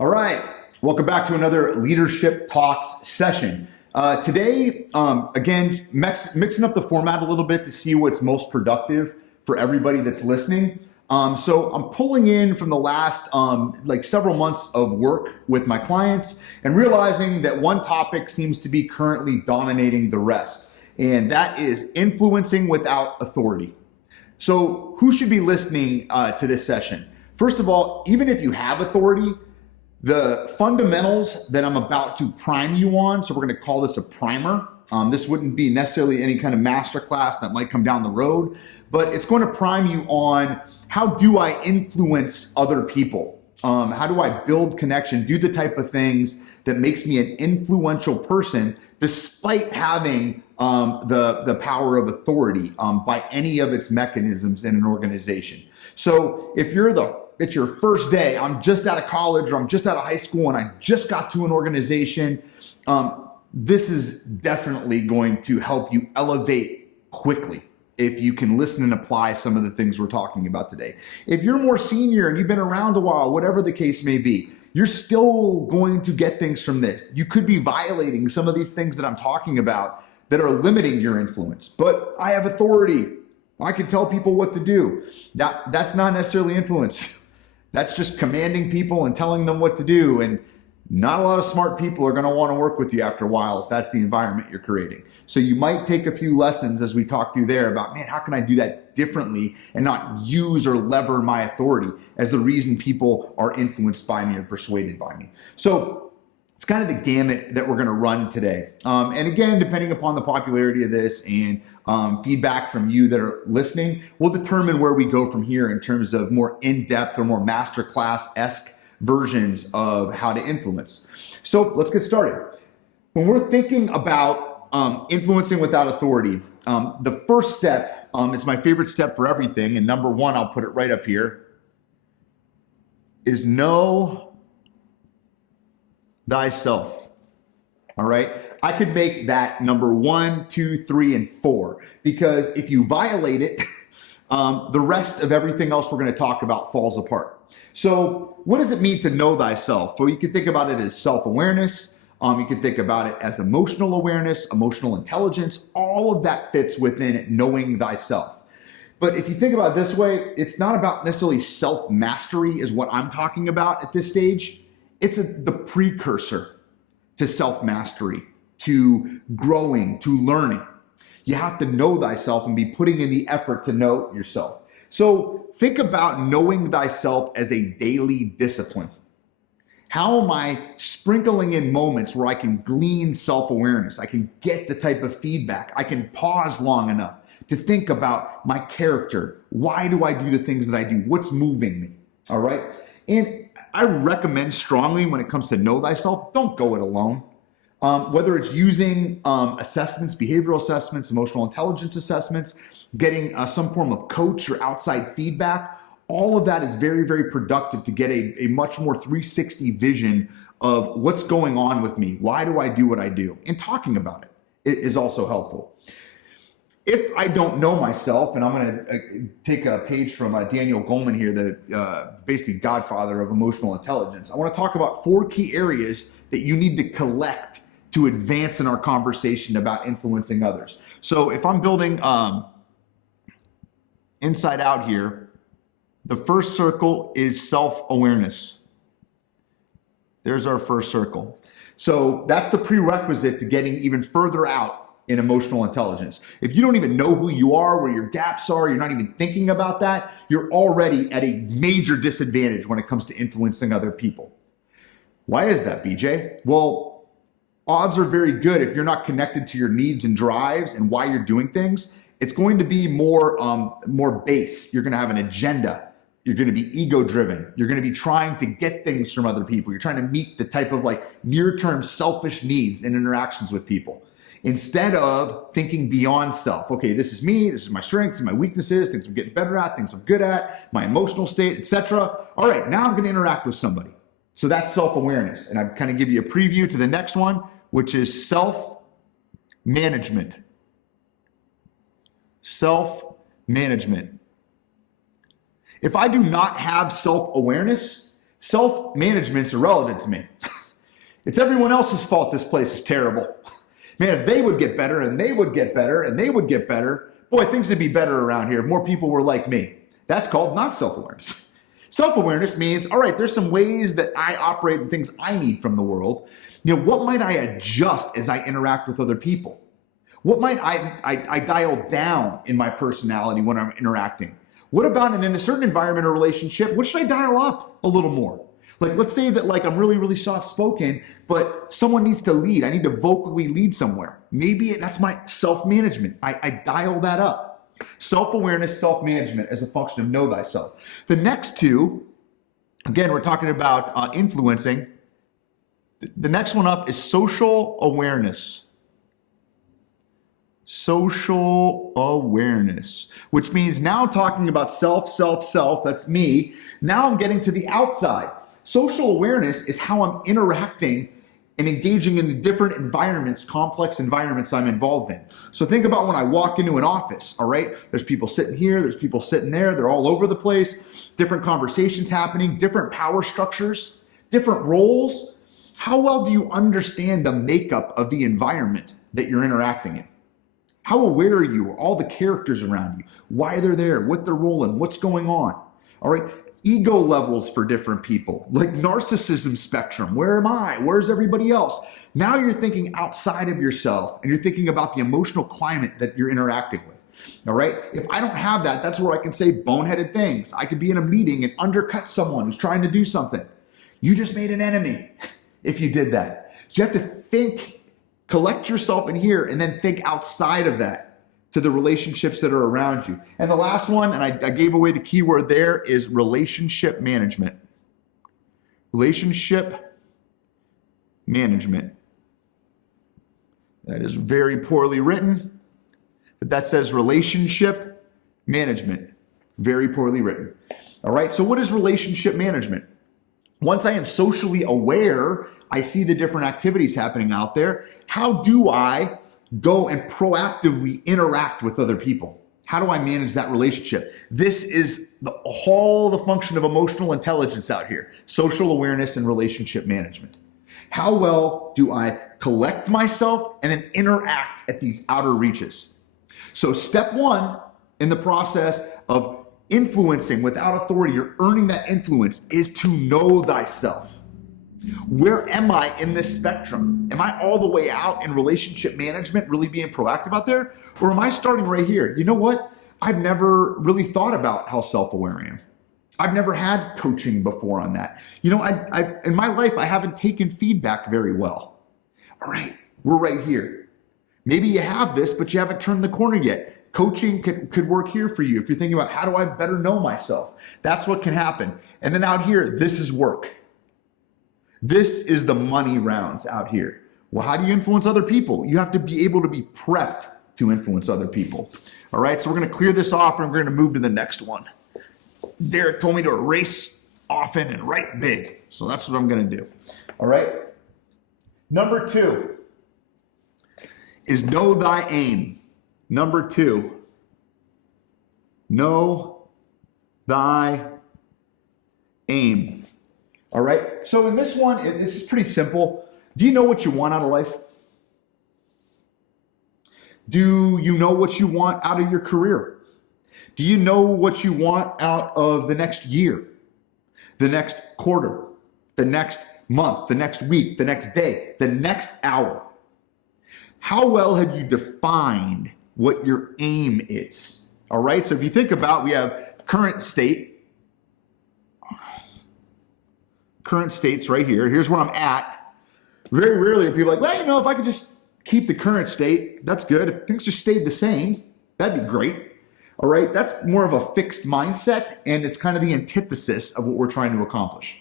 All right, welcome back to another Leadership Talks session. Today, again, mixing up the format a little bit to see what's most productive for everybody that's listening. So I'm pulling in from the last several months of work with my clients and realizing that one topic seems to be currently dominating the rest, and that is influencing without authority. So who should be listening to this session? First of all, even if you have authority, the fundamentals that I'm about to prime you on, so we're going to call this a primer. This wouldn't be necessarily any kind of masterclass that might come down the road, but it's going to prime you on how do I influence other people? How do I build connection, do the type of things that makes me an influential person despite having the power of authority by any of its mechanisms in an organization. So if it's your first day, I'm just out of college or I'm just out of high school and I just got to an organization, this is definitely going to help you elevate quickly if you can listen and apply some of the things we're talking about today. If you're more senior and you've been around a while, whatever the case may be, you're still going to get things from this. You could be violating some of these things that I'm talking about that are limiting your influence, but I have authority. I can tell people what to do. That's not necessarily influence. That's just commanding people and telling them what to do. And not a lot of smart people are going to want to work with you after a while if that's the environment you're creating. So you might take a few lessons as we talk through there about, man, how can I do that differently and not use or lever my authority as the reason people are influenced by me or persuaded by me. So it's kind of the gamut that we're going to run today. And again, depending upon the popularity of this and feedback from you that are listening, we'll determine where we go from here in terms of more in-depth or more masterclass-esque versions of how to influence. So let's get started. When we're thinking about influencing without authority, the first step is my favorite step for everything, and number one, I'll put it right up here, is know thyself. All right? I could make that number 1, 2, 3, and 4, because if you violate it, the rest of everything else we're going to talk about falls apart. So what does it mean to know thyself? Well, you can think about it as self-awareness. You can think about it as emotional awareness, emotional intelligence. All of that fits within knowing thyself. But if you think about it this way, it's not about necessarily self-mastery is what I'm talking about at this stage. It's the precursor to self-mastery, to growing, to learning. You have to know thyself and be putting in the effort to know yourself. So think about knowing thyself as a daily discipline. How am I sprinkling in moments where I can glean self-awareness? I can get the type of feedback. I can pause long enough to think about my character. Why do I do the things that I do? What's moving me? All right. And I recommend strongly when it comes to know thyself, don't go it alone. Whether it's using assessments, behavioral assessments, emotional intelligence assessments, getting some form of coach or outside feedback, all of that is very, very productive to get a much more 360 vision of what's going on with me. Why do I do what I do? And talking about it is also helpful. If I don't know myself, and I'm going to take a page from Daniel Goleman here, the basically godfather of emotional intelligence, I want to talk about 4 key areas that you need to collect to advance in our conversation about influencing others. So if I'm building inside out here, the first circle is self-awareness. There's our first circle. So that's the prerequisite to getting even further out in emotional intelligence. If you don't even know who you are, where your gaps are, you're not even thinking about that, you're already at a major disadvantage when it comes to influencing other people. Why is that, BJ? Well, odds are very good if you're not connected to your needs and drives and why you're doing things. It's going to be more base. You're going to have an agenda. You're going to be ego-driven. You're going to be trying to get things from other people. You're trying to meet the type of near-term selfish needs and interactions with people, instead of thinking beyond self. Okay, this is me, this is my strengths and my weaknesses, things I'm getting better at, things I'm good at, my emotional state, etc. All right, now I'm going to interact with somebody. So that's self-awareness. And I kind of give you a preview to the next one, which is self-management. Self-management. If I do not have self-awareness, Self-management's irrelevant to me. It's everyone else's fault this place is terrible. Man, if they would get better and they would get better and they would get better, boy, things would be better around here if more people were like me. That's called not self-awareness. Self-awareness means, all right, there's some ways that I operate and things I need from the world. What might I adjust as I interact with other people? What might I dial down in my personality when I'm interacting? What about in a certain environment or relationship, what should I dial up a little more? Like, let's say that I'm really, really soft-spoken, but someone needs to lead. I need to vocally lead somewhere. Maybe that's my self-management. I dial that up. Self-awareness, self-management as a function of know thyself. The next two, again, we're talking about influencing. The next one up is social awareness. Social awareness, which means now talking about self, that's me. Now I'm getting to the outside. Social awareness is how I'm interacting and engaging in the different environments, complex environments I'm involved in. So think about when I walk into an office, all right? There's people sitting here, there's people sitting there, they're all over the place, different conversations happening, different power structures, different roles. How well do you understand the makeup of the environment that you're interacting in? How aware are you of all the characters around you, why they're there, what they're rolling, what's going on? All right, ego levels for different people, like narcissism spectrum. Where am I? Where's everybody else? Now you're thinking outside of yourself and you're thinking about the emotional climate that you're interacting with. All right, if I don't have that, that's where I can say boneheaded things. I could be in a meeting and undercut someone who's trying to do something. You just made an enemy if you did that. So you have to think, collect yourself in here, and then think outside of that to the relationships that are around you. And the last one, and I gave away the key word there, is relationship management. Relationship management. That is very poorly written, but that says relationship management. Very poorly written. All right, so what is relationship management? Once I am socially aware, I see the different activities happening out there. How do I go and proactively interact with other people? How do I manage that relationship? This is all the function of emotional intelligence out here, social awareness and relationship management. How well do I collect myself and then interact at these outer reaches? So step one in the process of influencing without authority or earning that influence is to know thyself. Where am I in this spectrum? Am I all the way out in relationship management, really being proactive out there? Or am I starting right here? You know what? I've never really thought about how self-aware I am. I've never had coaching before on that. In my life, I haven't taken feedback very well. All right, we're right here. Maybe you have this, but you haven't turned the corner yet. Coaching could work here for you if you're thinking about how do I better know myself? That's what can happen. And then out here, this is work. This is the money rounds out here. Well, how do you influence other people? You have to be able to be prepped to influence other people. All right, so we're going to clear this off and we're going to move to the next one. Derek told me to erase often and write big. So that's what I'm going to do. All right. Number 2 is know thy aim. Number 2, know thy aim. All right, so in this one, this is pretty simple. Do you know what you want out of life? Do you know what you want out of your career? Do you know what you want out of the next year, the next quarter, the next month, the next week, the next day, the next hour? How well have you defined what your aim is? All right, so if you think about, we have current state. Current state's right here. Here's where I'm at. Very rarely are people like, well, if I could just keep the current state, that's good. If things just stayed the same, that'd be great. All right, that's more of a fixed mindset, and it's kind of the antithesis of what we're trying to accomplish.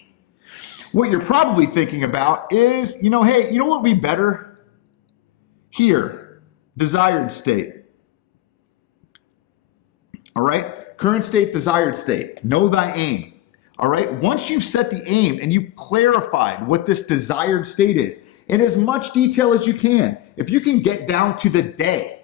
What you're probably thinking about is, hey, you know what would be better? Here, desired state. All right, current state, desired state. Know thy aim. All right, once you've set the aim and you've clarified what this desired state is, in as much detail as you can, if you can get down to the day,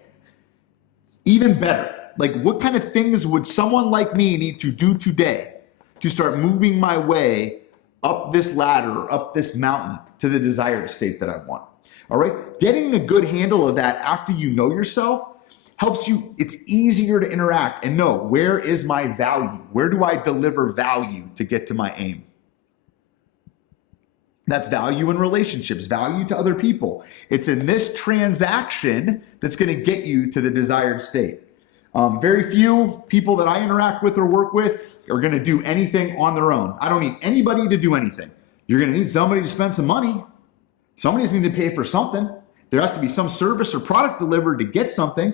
even better. Like, what kind of things would someone like me need to do today to start moving my way up this ladder or up this mountain to the desired state that I want. All right, getting a good handle of that after you know yourself helps you, it's easier to interact and know, where is my value? Where do I deliver value to get to my aim? That's value in relationships, value to other people. It's in this transaction that's going to get you to the desired state. Very few people that I interact with or work with are going to do anything on their own. I don't need anybody to do anything. You're going to need somebody to spend some money. Somebody's going to pay for something. There has to be some service or product delivered to get something.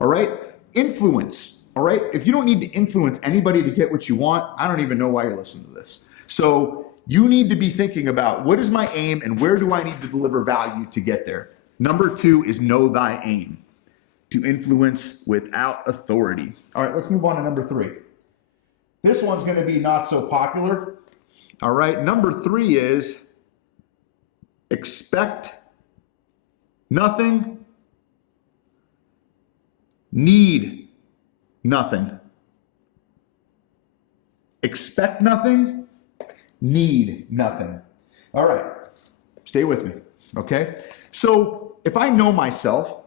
All right. Influence. All right. If you don't need to influence anybody to get what you want, I don't even know why you're listening to this. So you need to be thinking about, what is my aim and where do I need to deliver value to get there? Number 2 is know thy aim. To influence without authority. All right, let's move on to number 3. This one's going to be not so popular. All right, number 3 is expect nothing, need nothing. Expect nothing, need nothing. All right, stay with me, okay? So if I know myself,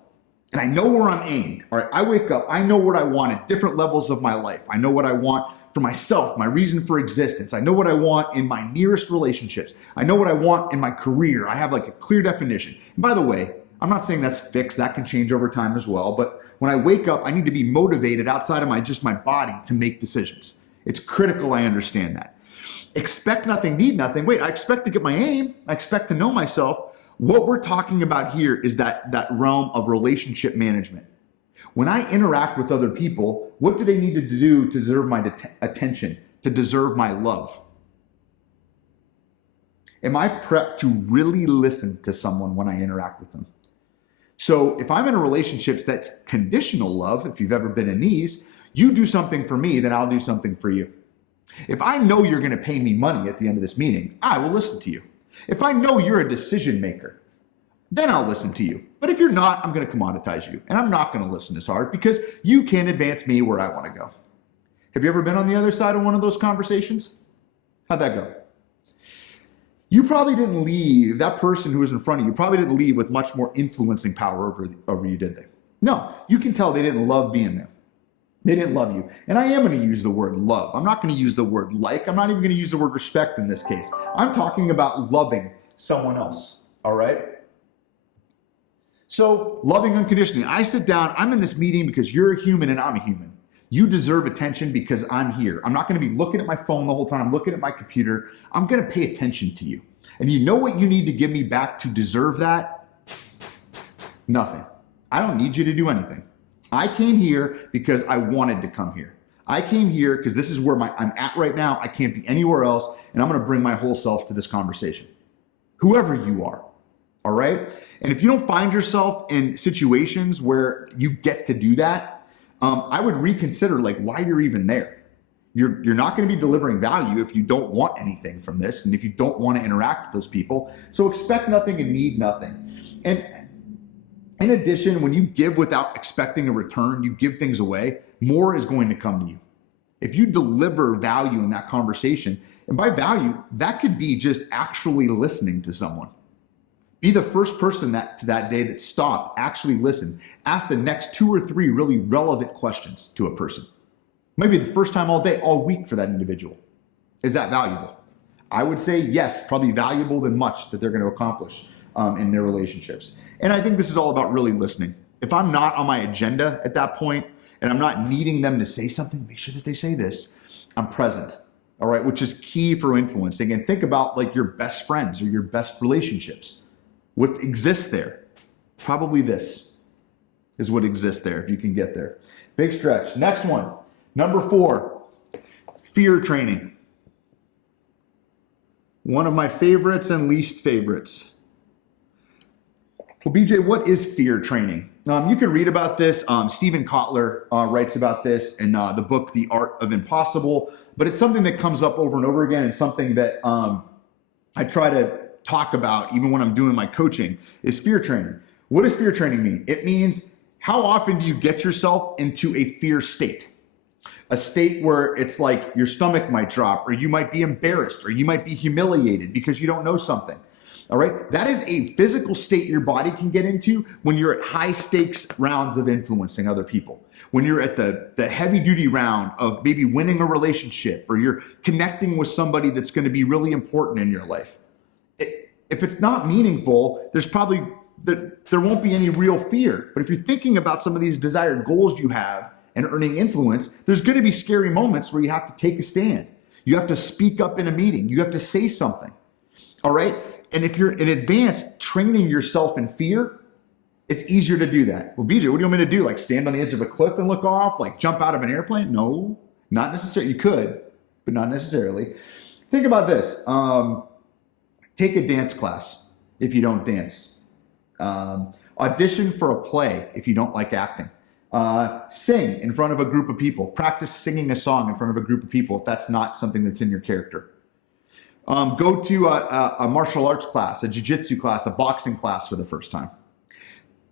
and I know where I'm aimed. All right, I wake up, I know what I want at different levels of my life. I know what I want for myself, my reason for existence. I know what I want in my nearest relationships. I know what I want in my career. I have like a clear definition. And by the way, I'm not saying that's fixed. That can change over time as well. But when I wake up, I need to be motivated outside of my body to make decisions. It's critical I understand that. Expect nothing, need nothing. Wait, I expect to get my aim. I expect to know myself. What we're talking about here is that realm of relationship management. When I interact with other people, what do they need to do to deserve my attention, to deserve my love? Am I prepped to really listen to someone when I interact with them? So if I'm in a relationship that's conditional love, if you've ever been in these, you do something for me, then I'll do something for you. If I know you're going to pay me money at the end of this meeting, I will listen to you. If I know you're a decision maker, then I'll listen to you. But if you're not, I'm going to commoditize you. And I'm not going to listen as hard because you can't advance me where I want to go. Have you ever been on the other side of one of those conversations? How'd that go? You probably didn't leave, that person who was in front of you probably didn't leave with much more influencing power over you, did they? No, you can tell they didn't love being there. They didn't love you. And I am going to use the word love. I'm not going to use the word like. I'm not even going to use the word respect in this case. I'm talking about loving someone else. All right? So loving unconditionally. I sit down. I'm in this meeting because you're a human and I'm a human. You deserve attention because I'm here. I'm not going to be looking at my phone the whole time. I'm looking at my computer. I'm going to pay attention to you. And you know what you need to give me back to deserve that? Nothing. I don't need you to do anything. I came here because I wanted to come here. I came here because this is where I'm at right now. I can't be anywhere else, and I'm going to bring my whole self to this conversation. Whoever you are, all right? And if you don't find yourself in situations where you get to do that, I would reconsider like why you're even there. You're not going to be delivering value if you don't want anything from this, and if you don't want to interact with those people. So expect nothing and need nothing. And in addition, when you give without expecting a return, you give things away, more is going to come to you. If you deliver value in that conversation, and by value, that could be just actually listening to someone. Be the first person that day that stopped, actually listened, ask the next 2 or 3 really relevant questions to a person. Maybe the first time all day, all week for that individual. Is that valuable? I would say yes, probably valuable than much that they're going to accomplish in their relationships. And I think this is all about really listening. If I'm not on my agenda at that point and I'm not needing them to say something, make sure that they say this. I'm present, all right, which is key for influencing. And think about like your best friends or your best relationships. What exists there? Probably this is what exists there if you can get there. Big stretch. Next one, number 4, fear training. One of my favorites and least favorites. Well, BJ, what is fear training? You can read about this. Stephen Kotler writes about this in the book, The Art of Impossible, but it's something that comes up over and over again and something that I try to talk about even when I'm doing my coaching is fear training. What does fear training mean? It means how often do you get yourself into a fear state? A state where it's like your stomach might drop, or you might be embarrassed, or you might be humiliated because you don't know something. All right, that is a physical state your body can get into when you're at high stakes rounds of influencing other people. When you're at the heavy duty round of maybe winning a relationship, or you're connecting with somebody that's going to be really important in your life. If it's not meaningful, there won't be any real fear. But if you're thinking about some of these desired goals you have and earning influence, there's going to be scary moments where you have to take a stand. You have to speak up in a meeting. You have to say something. All right. And if you're in advance training yourself in fear, it's easier to do that. Well, BJ, what do you want me to do? Like stand on the edge of a cliff and look off? Like jump out of an airplane? No, not necessarily. You could, but not necessarily. Think about this. Take a dance class if you don't dance. Audition for a play if you don't like acting. Sing in front of a group of people. Practice singing a song in front of a group of people if that's not something that's in your character. Go to a martial arts class, a jiu-jitsu class, a boxing class for the first time.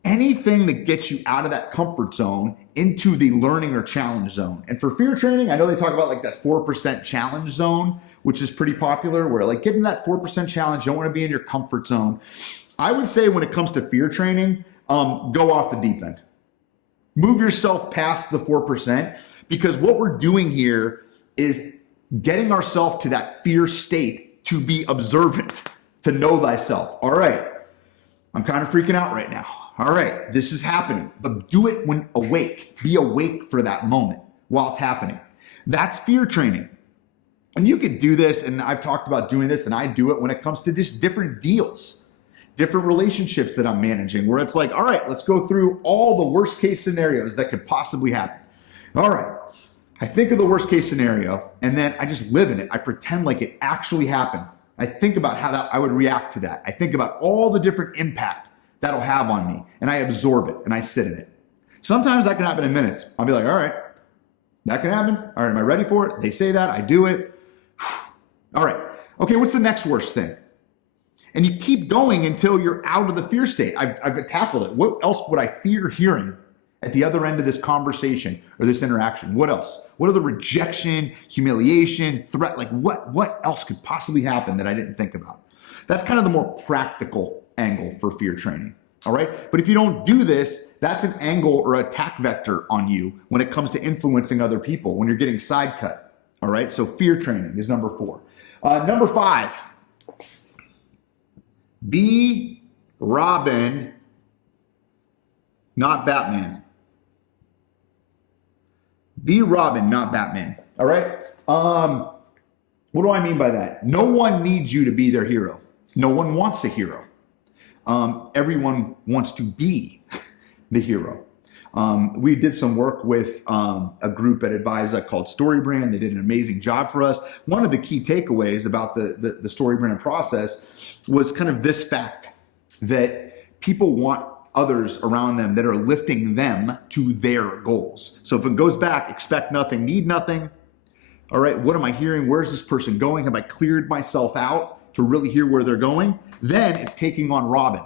Anything that gets you out of that comfort zone into the learning or challenge zone. And for fear training, I know they talk about like that 4% challenge zone, which is pretty popular, where like getting that 4% challenge, you don't want to be in your comfort zone. I would say when it comes to fear training, go off the deep end. Move yourself past the 4%, because what we're doing here is getting ourselves to that fear state to be observant, to know thyself. All right, I'm kind of freaking out right now. All right, this is happening, but do it when awake. Be awake for that moment while it's happening. That's fear training. And you could do this, and I've talked about doing this, and I do it when it comes to just different deals, different relationships that I'm managing, where it's like, all right, let's go through all the worst case scenarios that could possibly happen. All right, I think of the worst case scenario, and then I just live in it. I pretend like it actually happened. I think about how I would react to that. I think about all the different impact that'll have on me, and I absorb it, and I sit in it. Sometimes that can happen in minutes. I'll be like, all right, that can happen. All right, am I ready for it? They say that, I do it. All right, okay, what's the next worst thing? And you keep going until you're out of the fear state. I've tackled it. What else would I fear hearing at the other end of this conversation or this interaction? What else? What are the rejection, humiliation, threat? Like what else could possibly happen that I didn't think about? That's kind of the more practical angle for fear training. All right. But if you don't do this, that's an angle or attack vector on you when it comes to influencing other people, when you're getting side cut. All right. So fear training is number 4. Number 5, be Robin, not Batman. Be Robin, not Batman. All right. What do I mean by that? No one needs you to be their hero. No one wants a hero. Everyone wants to be the hero. We did some work with a group at Advisa called StoryBrand. They did an amazing job for us. One of the key takeaways about the StoryBrand process was kind of this fact, that people want others around them that are lifting them to their goals. So if it goes back, expect nothing, need nothing. All right, what am I hearing? Where's this person going? Have I cleared myself out to really hear where they're going? Then it's taking on Robin.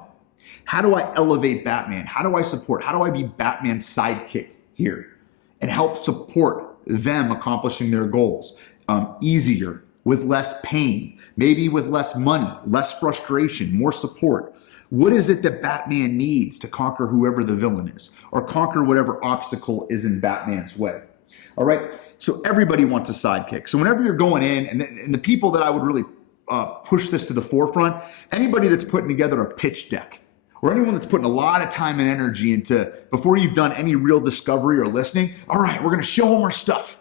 How do I elevate Batman? How do I support? How do I be Batman's sidekick here and help support them accomplishing their goals easier, with less pain, maybe with less money, less frustration, more support? What is it that Batman needs to conquer whoever the villain is, or conquer whatever obstacle is in Batman's way? All right. So everybody wants a sidekick. So whenever you're going in, and the people that I would really push this to the forefront, anybody that's putting together a pitch deck, or anyone that's putting a lot of time and energy into, before you've done any real discovery or listening, all right, we're going to show them our stuff.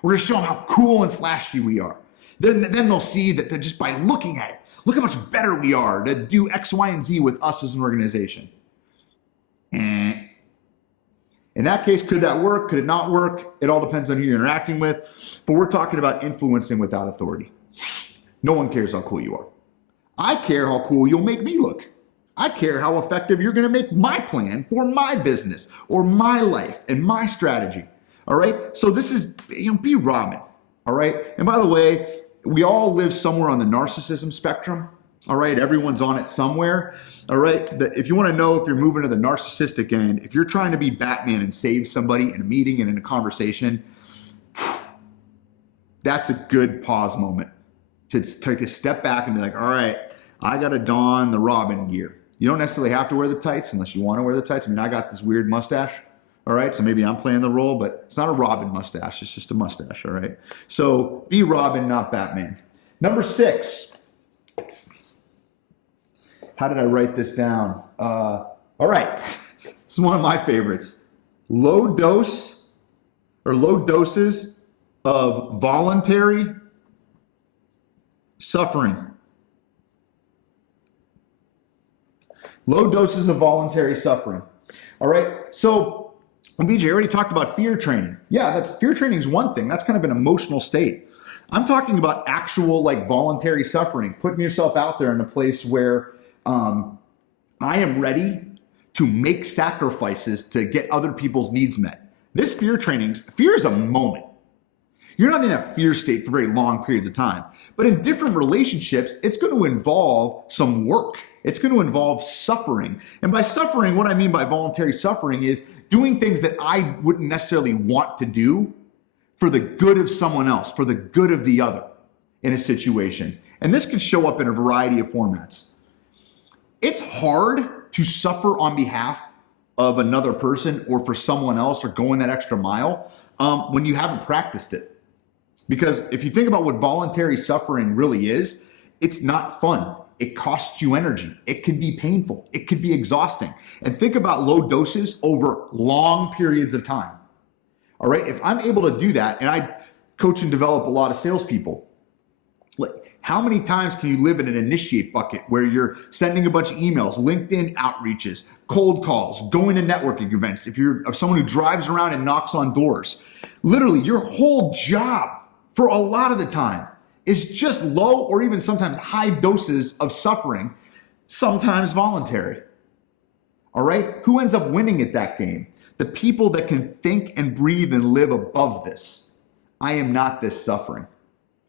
We're going to show them how cool and flashy we are. Then they'll see that they're just by looking at it, look how much better we are to do X, Y, and Z with us as an organization. And in that case, could that work? Could it not work? It all depends on who you're interacting with. But we're talking about influencing without authority. No one cares how cool you are. I care how cool you'll make me look. I care how effective you're going to make my plan for my business or my life and my strategy. All right. So this is, be Robin. All right. And by the way, we all live somewhere on the narcissism spectrum. All right. Everyone's on it somewhere. All right. If you want to know if you're moving to the narcissistic end, if you're trying to be Batman and save somebody in a meeting and in a conversation, that's a good pause moment to take a step back and be like, all right, I got to don the Robin gear. You don't necessarily have to wear the tights unless you want to wear the tights. I mean, I got this weird mustache. All right, so maybe I'm playing the role, but it's not a Robin mustache. It's just a mustache, all right? So be Robin, not Batman. Number 6. How did I write this down? All right, this is one of my favorites. Low doses of voluntary suffering. Low doses of voluntary suffering. All right, so BJ already talked about fear training. Yeah, fear training is one thing. That's kind of an emotional state. I'm talking about actual like voluntary suffering, putting yourself out there in a place where I am ready to make sacrifices to get other people's needs met. This fear is a moment. You're not in a fear state for very long periods of time, but in different relationships, it's going to involve some work. It's going to involve suffering. And by suffering, what I mean by voluntary suffering is doing things that I wouldn't necessarily want to do for the good of someone else, for the good of the other in a situation. And this can show up in a variety of formats. It's hard to suffer on behalf of another person or for someone else or going that extra mile when you haven't practiced it. Because if you think about what voluntary suffering really is, it's not fun. It costs you energy. It can be painful. It could be exhausting. And think about low doses over long periods of time. All right, if I'm able to do that, and I coach and develop a lot of salespeople, like how many times can you live in an initiate bucket where you're sending a bunch of emails, LinkedIn outreaches, cold calls, going to networking events, if you're someone who drives around and knocks on doors, literally your whole job for a lot of the time is just low or even sometimes high doses of suffering, sometimes voluntary. All right? Who ends up winning at that game? The people that can think and breathe and live above this. I am not this suffering.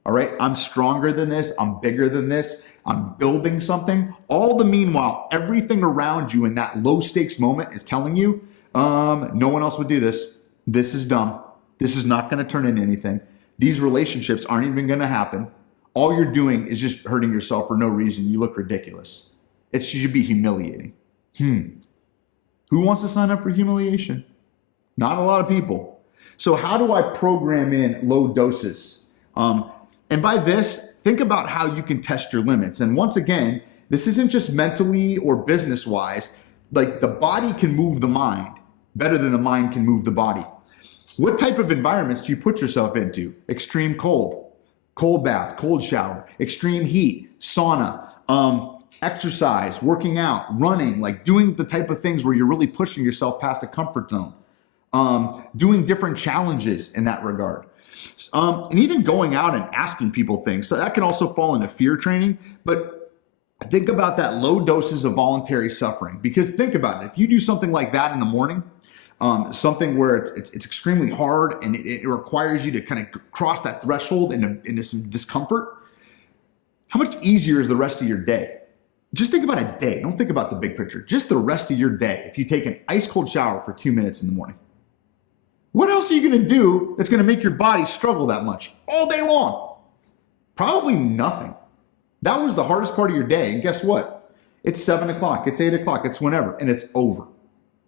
All right? I'm stronger than this. I'm bigger than this. I'm building something. All the meanwhile, everything around you in that low stakes moment is telling you, no one else would do this. This is dumb. This is not going to turn into anything. These relationships aren't even going to happen. All you're doing is just hurting yourself for no reason. You look ridiculous. It should be humiliating. Who wants to sign up for humiliation? Not a lot of people. So how do I program in low doses? And by this, think about how you can test your limits. And once again, this isn't just mentally or business-wise. Like the body can move the mind better than the mind can move the body. What type of environments do you put yourself into? Extreme cold, cold bath, cold shower, extreme heat, sauna, exercise, working out, running, like doing the type of things where you're really pushing yourself past a comfort zone, doing different challenges in that regard. And even going out and asking people things. So that can also fall into fear training, but think about that low doses of voluntary suffering, because think about it. If you do something like that in the morning, something where it's extremely hard and it requires you to kind of cross that threshold into some discomfort, how much easier is the rest of your day? Just think about a day. Don't think about the big picture. Just the rest of your day. If you take an ice cold shower for 2 minutes in the morning, what else are you going to do that's going to make your body struggle that much all day long? Probably nothing. That was the hardest part of your day. And guess what? It's 7 o'clock. It's 8 o'clock. It's whenever. And it's over.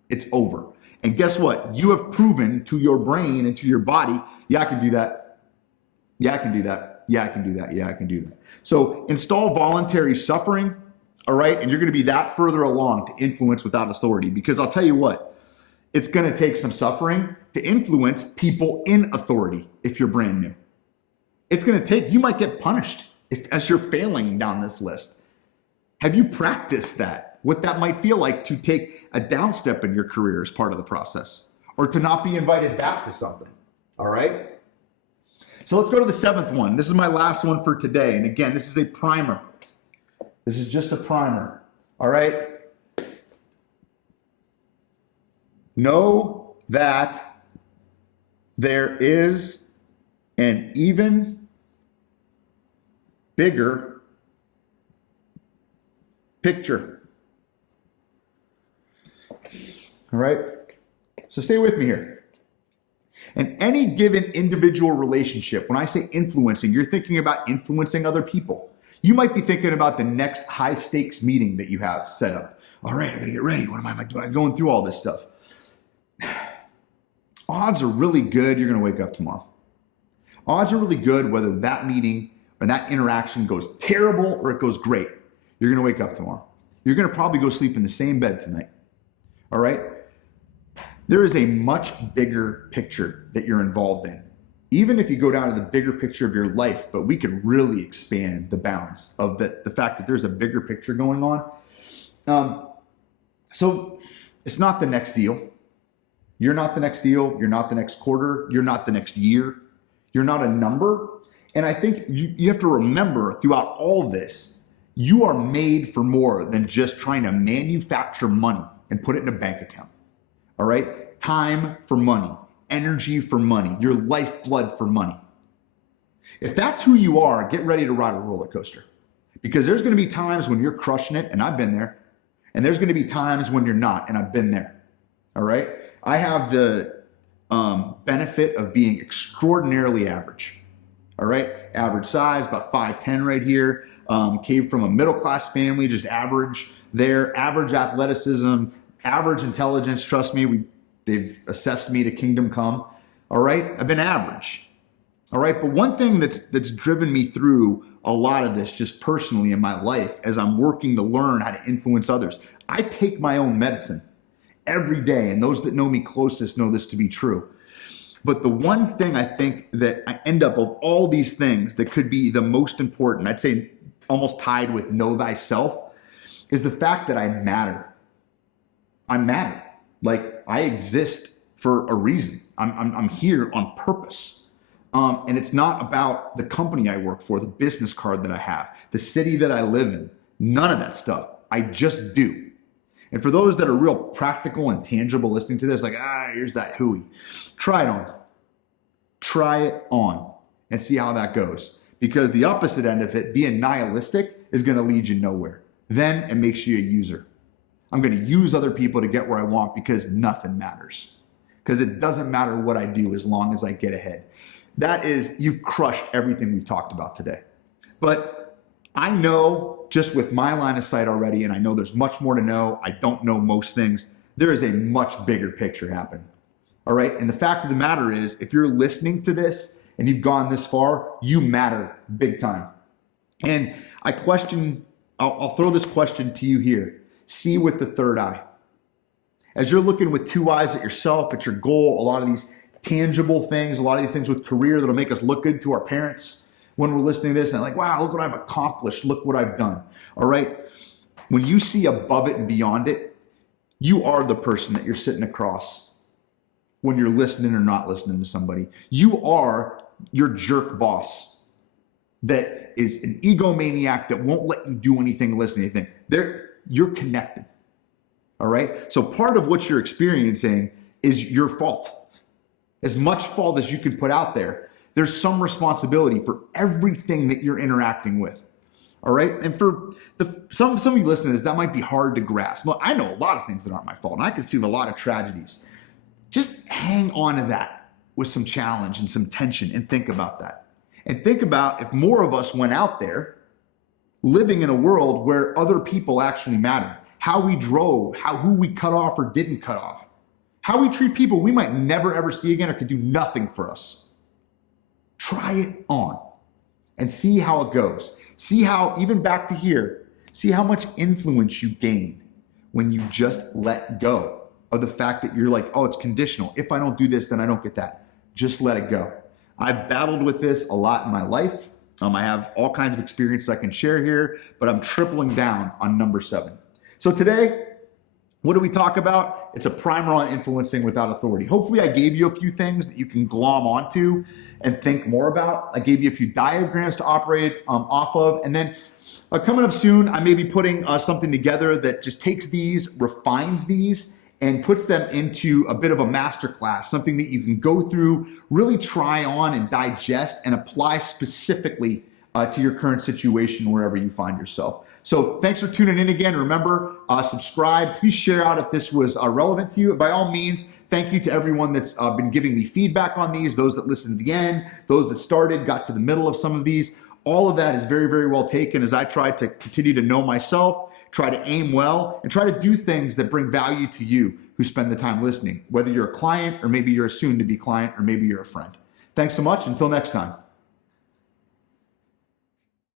It's over. And guess what? You have proven to your brain and to your body, yeah, I can do that. Yeah, I can do that. Yeah, I can do that. Yeah, I can do that. So install voluntary suffering, all right? And you're going to be that further along to influence without authority, because I'll tell you what, it's going to take some suffering to influence people in authority if you're brand new. It's going to take, you might get punished as you're failing down this list. Have you practiced that? What that might feel like to take a down step in your career as part of the process, or to not be invited back to something, all right? So let's go to the 7th one. This is my last one for today. And again, this is a primer. This is just a primer, all right? Know that there is an even bigger picture. All right, so stay with me here. And any given individual relationship, when I say influencing, you're thinking about influencing other people. You might be thinking about the next high stakes meeting that you have set up. All right, I gotta get ready. What am I doing? I'm going through all this stuff. Odds are really good you're gonna wake up tomorrow. Odds are really good whether that meeting or that interaction goes terrible or it goes great. You're gonna wake up tomorrow. You're gonna probably go sleep in the same bed tonight. All right? There is a much bigger picture that you're involved in. Even if you go down to the bigger picture of your life, but we could really expand the bounds of the fact that there's a bigger picture going on. So it's not the next deal. You're not the next deal. You're not the next quarter. You're not the next year. You're not a number. And I think you have to remember throughout all this, you are made for more than just trying to manufacture money and put it in a bank account. All right? Time for money, energy for money, your lifeblood for money. If that's who you are, get ready to ride a roller coaster, because there's going to be times when you're crushing it, and I've been there, and there's going to be times when you're not, and I've been there. All right? I have the benefit of being extraordinarily average. All right? Average size, about 5'10" right here. Came from a middle-class family, just average there. Average athleticism, average intelligence. Trust me, they've assessed me to kingdom come. All right? I've been average. All right? But one thing that's driven me through a lot of this just personally in my life as I'm working to learn how to influence others, I take my own medicine every day, and those that know me closest know this to be true. But the one thing I think that I end up of all these things that could be the most important, I'd say almost tied with know thyself, is the fact that I matter. I matter. Like, I exist for a reason. I'm here on purpose. And it's not about the company I work for, the business card that I have, the city that I live in, none of that stuff. I just do. And for those that are real practical and tangible listening to this, like, here's that hooey. Try it on. Try it on and see how that goes. Because the opposite end of it, being nihilistic, is going to lead you nowhere. Then it makes you a user. I'm going to use other people to get where I want because nothing matters. Because it doesn't matter what I do as long as I get ahead. That is, you've crushed everything we've talked about today. But I know just with my line of sight already, and I know there's much more to know. I don't know most things. There is a much bigger picture happening. All right. And the fact of the matter is, if you're listening to this and you've gone this far, you matter big time. And I'll throw this question to you here. See with the third eye. As you're looking with two eyes at yourself, at your goal, a lot of these tangible things, a lot of these things with career that'll make us look good to our parents when we're listening to this and like, wow, look what I've accomplished. Look what I've done. All right. When you see above it and beyond it, you are the person that you're sitting across when you're listening or not listening to somebody. You are your jerk boss that is an egomaniac that won't let you do anything, listen to anything. You're connected. All right. So part of what you're experiencing is your fault. As much fault as you can put out there, there's some responsibility for everything that you're interacting with. All right. And for some of you listening to this, that might be hard to grasp. Look, I know a lot of things that aren't my fault, and I can see a lot of tragedies. Just hang on to that with some challenge and some tension and think about that. And think about if more of us went out there living in a world where other people actually matter. How we drove, who we cut off or didn't cut off. How we treat people we might never ever see again or could do nothing for us. Try it on and see how it goes. See how, even back to here, see how much influence you gain when you just let go of the fact that you're like, oh, it's conditional. If I don't do this, then I don't get that. Just let it go. I've battled with this a lot in my life. I have all kinds of experiences I can share here, but I'm tripling down on number 7. So today, what do we talk about? It's a primer on influencing without authority. Hopefully I gave you a few things that you can glom onto and think more about. I gave you a few diagrams to operate off of. And then coming up soon, I may be putting something together that just takes these, refines these, and puts them into a bit of a masterclass, something that you can go through, really try on and digest and apply specifically to your current situation wherever you find yourself. So thanks for tuning in again. Remember, subscribe. Please share out if this was relevant to you. By all means, thank you to everyone that's been giving me feedback on these, those that listened to the end, those that started, got to the middle of some of these. All of that is very, very well taken as I try to continue to know myself, try to aim well, and try to do things that bring value to you who spend the time listening, whether you're a client or maybe you're a soon-to-be client or maybe you're a friend. Thanks so much. Until next time.